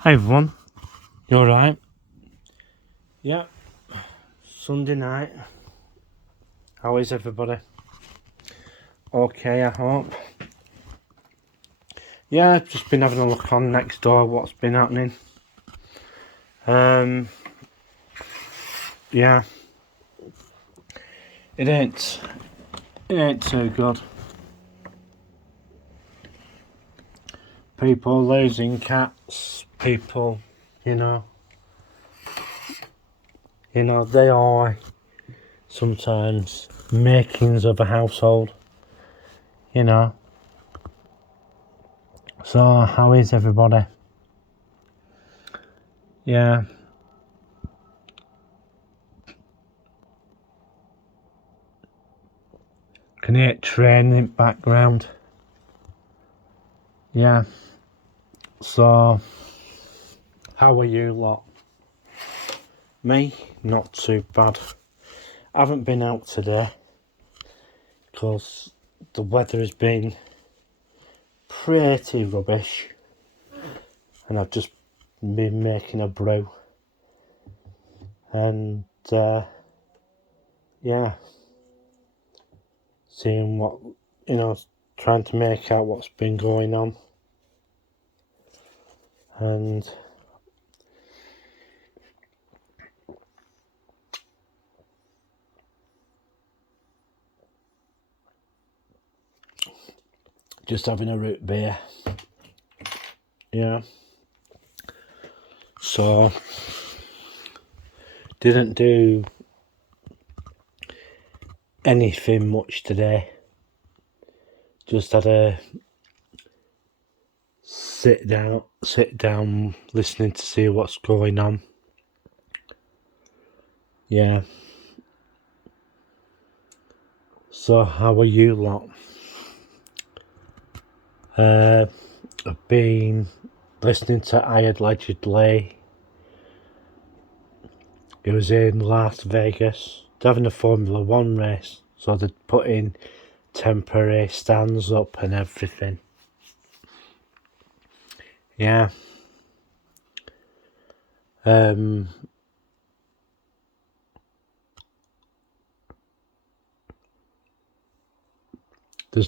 Hi everyone, you alright? Yeah, Sunday night. How is everybody? Okay, I hope. Yeah, I've just been having a look on next door, what's been happening. Yeah, it ain't too good. People losing cats, people, you know, they are sometimes makings of a household, you know. So, how is everybody? Yeah. Can you hear train in the background? Yeah. So, how are you lot? Me, not too bad. I haven't been out today because the weather has been pretty rubbish and I've just been making a brew and yeah, seeing what, trying to make out what's been going on and just having a root beer. Yeah. So, didn't do anything much today. Just had a sit down listening to see what's going on. Yeah. So how are you lot? I've been listening to Hired Allegedly. It was in Las Vegas. They're having a Formula One race, so they're putting temporary stands up and everything. Yeah. There's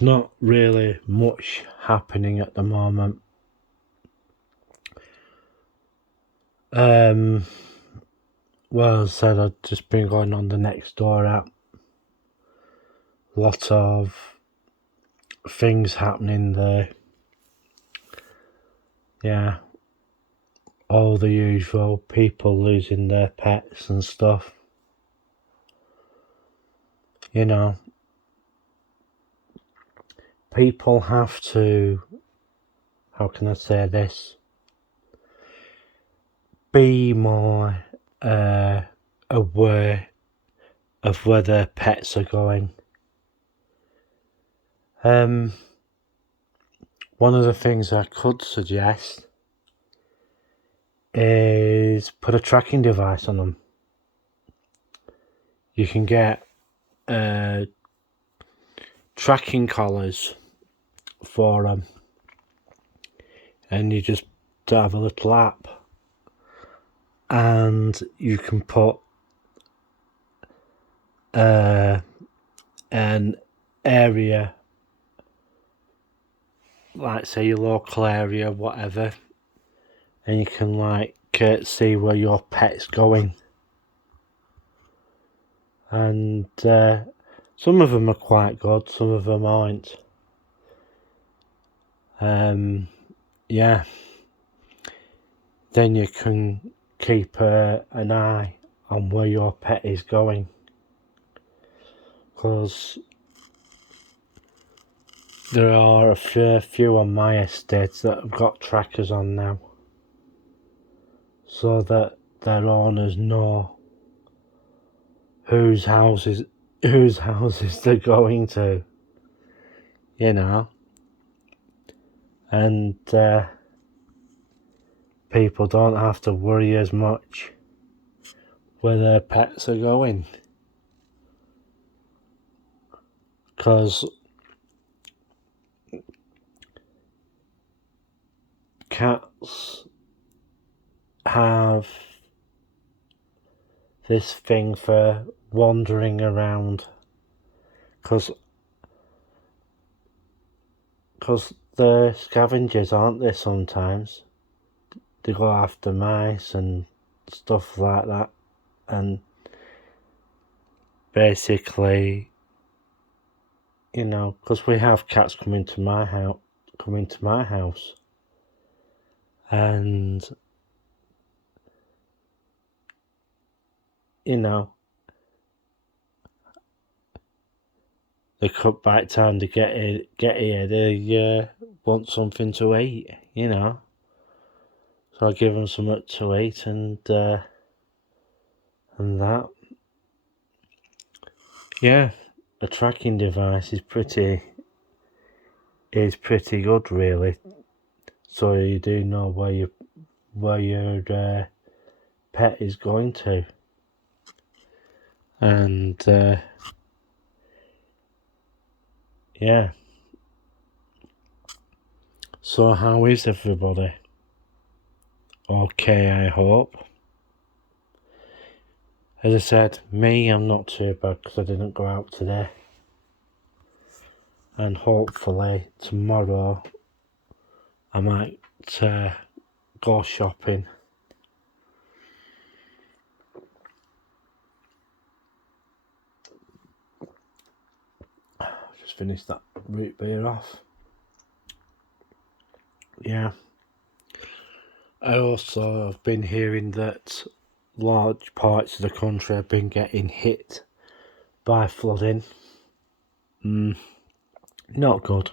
not really much happening at the moment. Well, as I said, I've just been going on the Nextdoor app. Lot of things happening there. Yeah. All the usual, people losing their pets and stuff. You know, people have to, how can I say this, be more aware of where their pets are going. One of the things I could suggest is put a tracking device on them. You can get tracking collars for them, and you just have a little app, and you can put an area, like say your local area, whatever, and you can see where your pet's going. And some of them are quite good, some of them aren't. Yeah. Then you can keep an eye on where your pet is going, because there are a fair few on my estates that have got trackers on now, so that their owners know whose houses they're going to, and people don't have to worry as much where their pets are going, because cats this thing for wandering around, because they're scavengers, aren't they? Sometimes they go after mice and stuff like that, and basically, you know, because we have cats coming to my house, and you know, they cut back time to get here. They want something to eat, you know. So I give them something to eat and that. Yeah, a tracking device is pretty good, really. So you do know where your pet is going to, and yeah. So how is everybody? Okay, I hope. As I said, me, I'm not too bad because I didn't go out today. And hopefully tomorrow I might go shopping. Just finished that root beer off. Yeah. I also have been hearing that large parts of the country have been getting hit by flooding. Not good.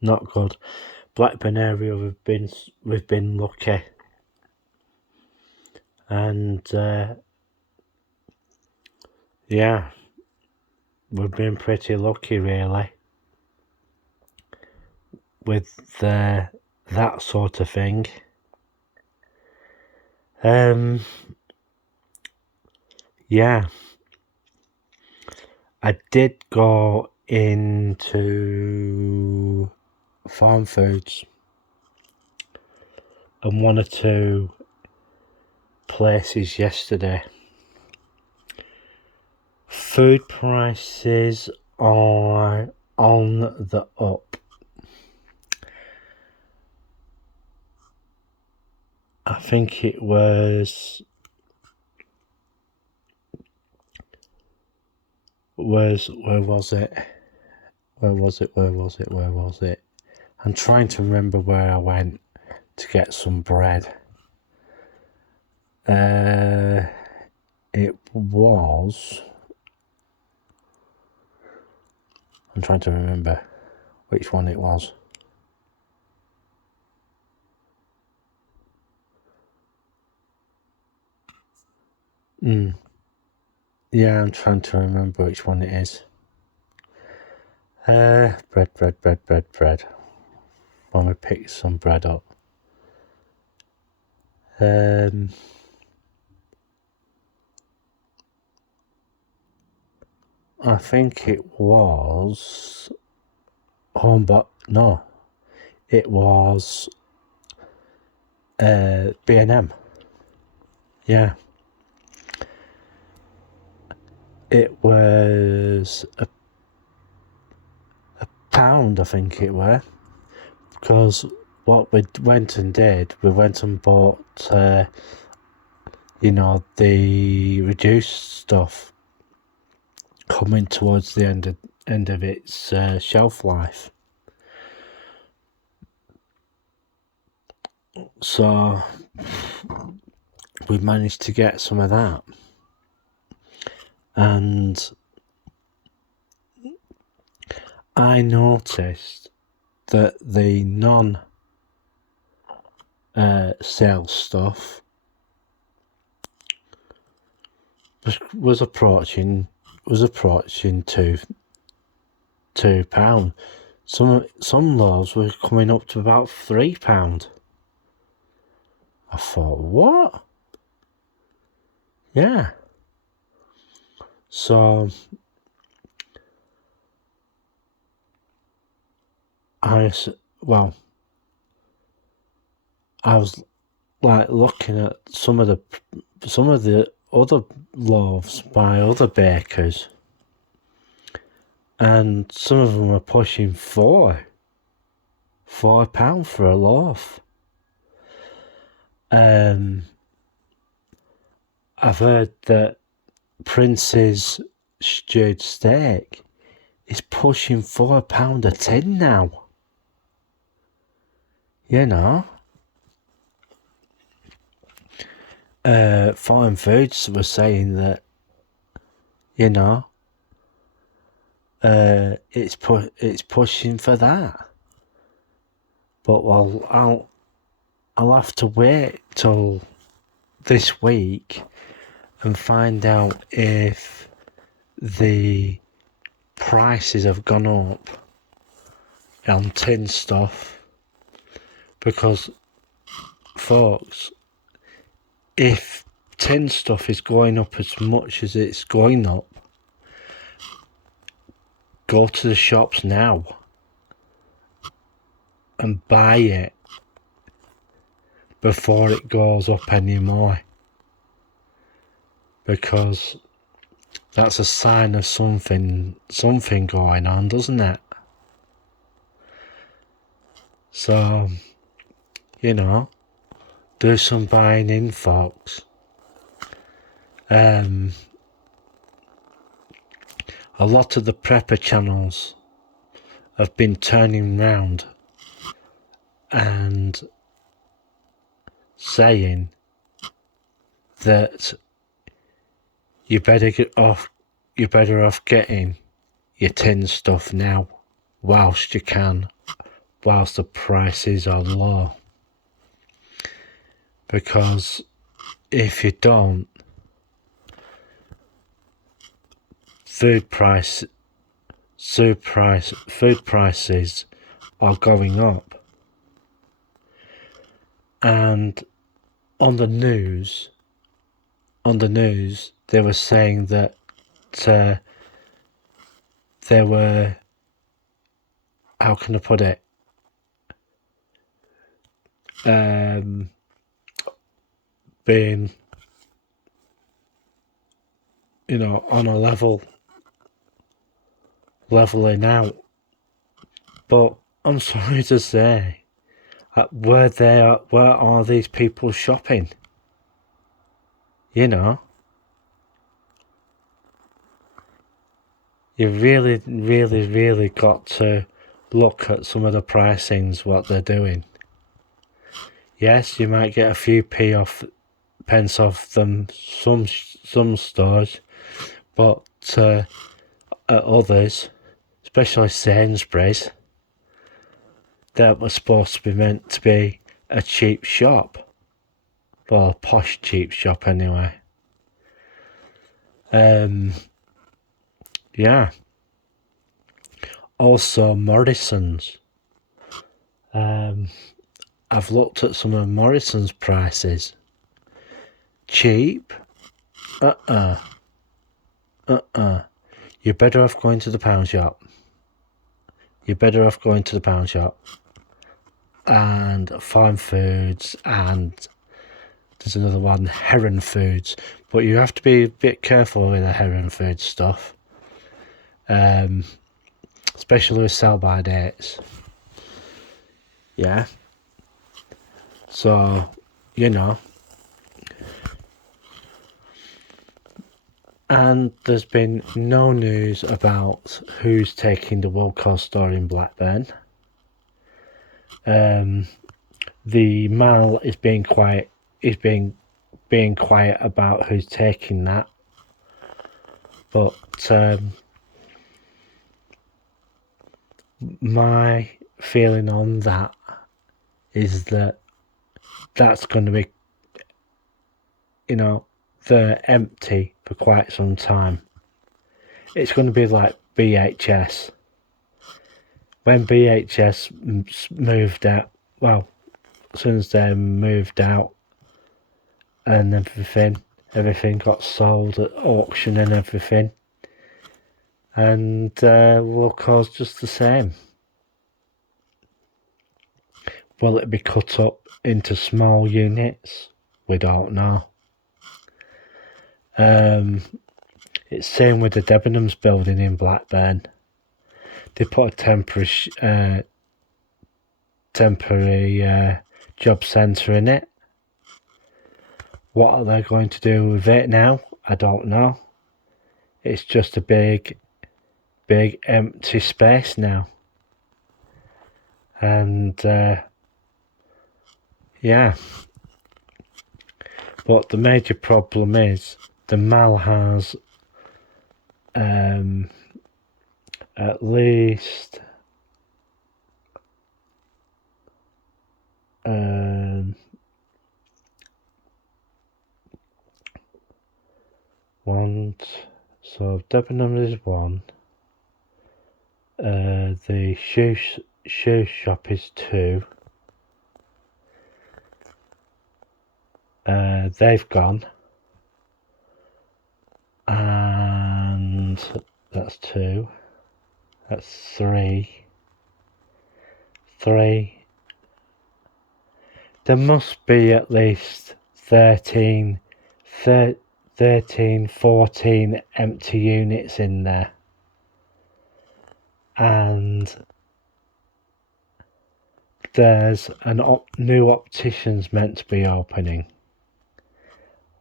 Not good. Blackburn area we've been lucky. And yeah, we've been pretty lucky really with that sort of thing. Yeah, I did go into Farm Foods and 1 or 2 places yesterday. Food prices are on the up. I think it was where was it? I'm trying to remember where I went to get some bread. It was, I'm trying to remember which one it was. Yeah, I'm trying to remember which one it is. Bread. When we picked some bread up. I think it was no, it was B&M. Yeah. It was a pound, I think it were, because what we went and did, we went and bought, the reduced stuff coming towards the end of its shelf life. So we managed to get some of that, and I noticed that the non-sale stuff was approaching £2. Some loaves were coming up to about £3. I thought, what? Yeah. So I was like looking at some of the other loaves by other bakers, and some of them are pushing £4 for a loaf. I've heard that Prince's stewed steak is pushing £4 a tin now. You know. Foreign Foods was saying that, you know, it's pushing for that. But well, I'll have to wait till this week and find out if the prices have gone up on tin stuff, because, folks, if tin stuff is going up as much as it's going up, go to the shops now and buy it before it goes up anymore, because that's a sign of something going on, doesn't it? So, you know, do some buying in, folks. A lot of the prepper channels have been turning round and saying that you're better off getting your tin stuff now whilst you can, whilst the prices are low, because if you don't, food prices are going up. And on the news they were saying that there were, how can I put it, being, you know, on a leveling out. But I'm sorry to say, where are these people shopping? You know, you really, really, really got to look at some of the pricings, what they're doing. Yes, you might get a few pence off them, some stores, but at others, especially Sainsbury's, that was supposed to be meant to be a cheap shop, well, a posh cheap shop anyway. Yeah. Also, Morrison's. I've looked at some of Morrison's prices. Cheap? You're better off going to the pound shop. And Farm Foods, and there's another one, Heron Foods. But you have to be a bit careful with the Heron Foods stuff. Especially with sell-by dates. Yeah. So, you know. And there's been no news about who's taking the Wilko store in Blackburn. The Mall is being quiet. Being quiet about who's taking that. But my feeling on that is that that's going to be, you know, they're empty for quite some time. It's going to be like BHS. When BHS moved out, well, as soon as they moved out and everything got sold at auction and everything. And Wilko's just the same. Will it be cut up into small units? We don't know. It's same with the Debenhams building in Blackburn. They put a temporary job centre in it. What are they going to do with it now? I don't know. It's just a big empty space now. And yeah. But the major problem is the Mall has at least one. So Debenhams is one. The shoe shop is two. They've gone, and that's two. That's three. There must be at least 13, 14 empty units in there. And there's a new optician's meant to be opening.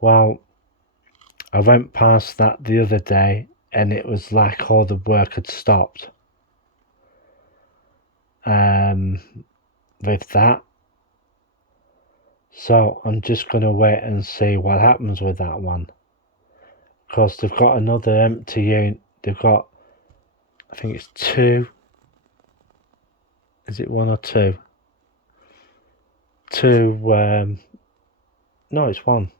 Well, I went past that the other day and it was like all the work had stopped. With that. So I'm just going to wait and see what happens with that one. Because they've got another empty unit. They've got, I think it's two. Is it one or two? No, it's one.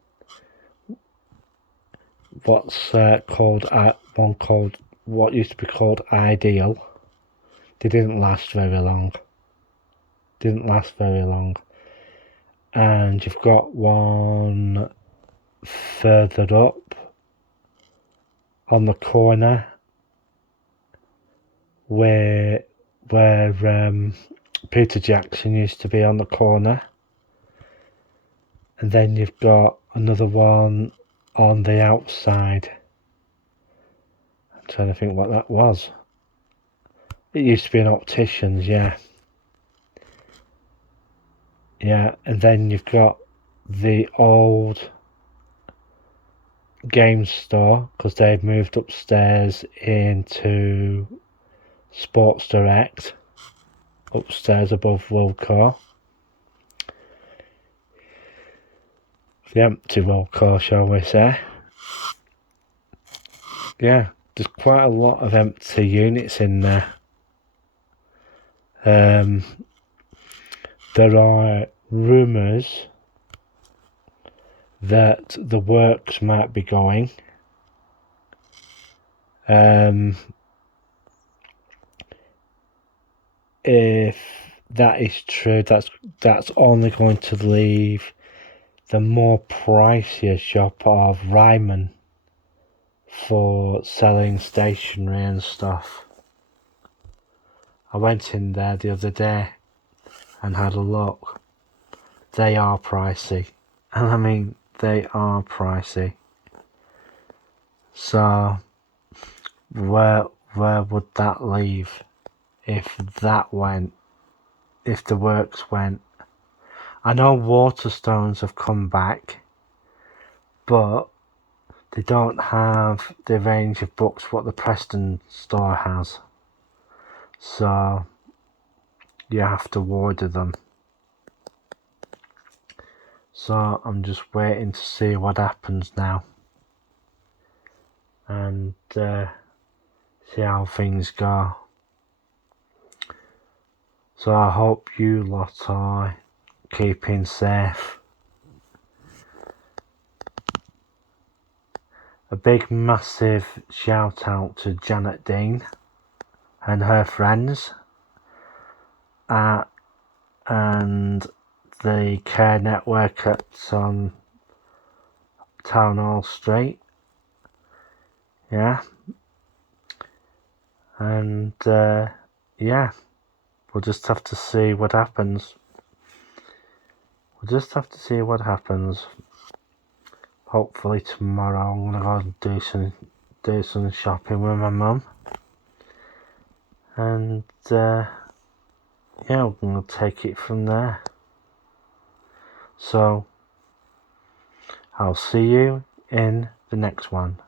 What's one called, what used to be called Ideal. They didn't last very long. And you've got one further up on the corner where Peter Jackson used to be, on the corner. And then you've got another one on the outside. I'm trying to think what that was. It used to be an optician's, yeah. Yeah, and then you've got the old games store, because they've moved upstairs into Sports Direct, upstairs above Wilko. The empty Wilko, shall we say. Yeah, there's quite a lot of empty units in there. There are rumours that the works might be going. If that is true, that's only going to leave the more pricier shop of Ryman for selling stationery and stuff. I went in there the other day and had a look. They are pricey. And I mean, they are pricey. So where would that leave if the works went? I know Waterstones have come back, but they don't have the range of books what the Preston store has. So you have to order them. So I'm just waiting to see what happens now. And see how things go. So I hope you lot are keeping safe. A big massive shout out to Janet Dean and her friends and the Care Network on Town Hall Street. Yeah. And yeah, we'll just have to see what happens. hopefully tomorrow I'm gonna go and do some shopping with my mum, and yeah, we're gonna take it from there. So I'll see you in the next one.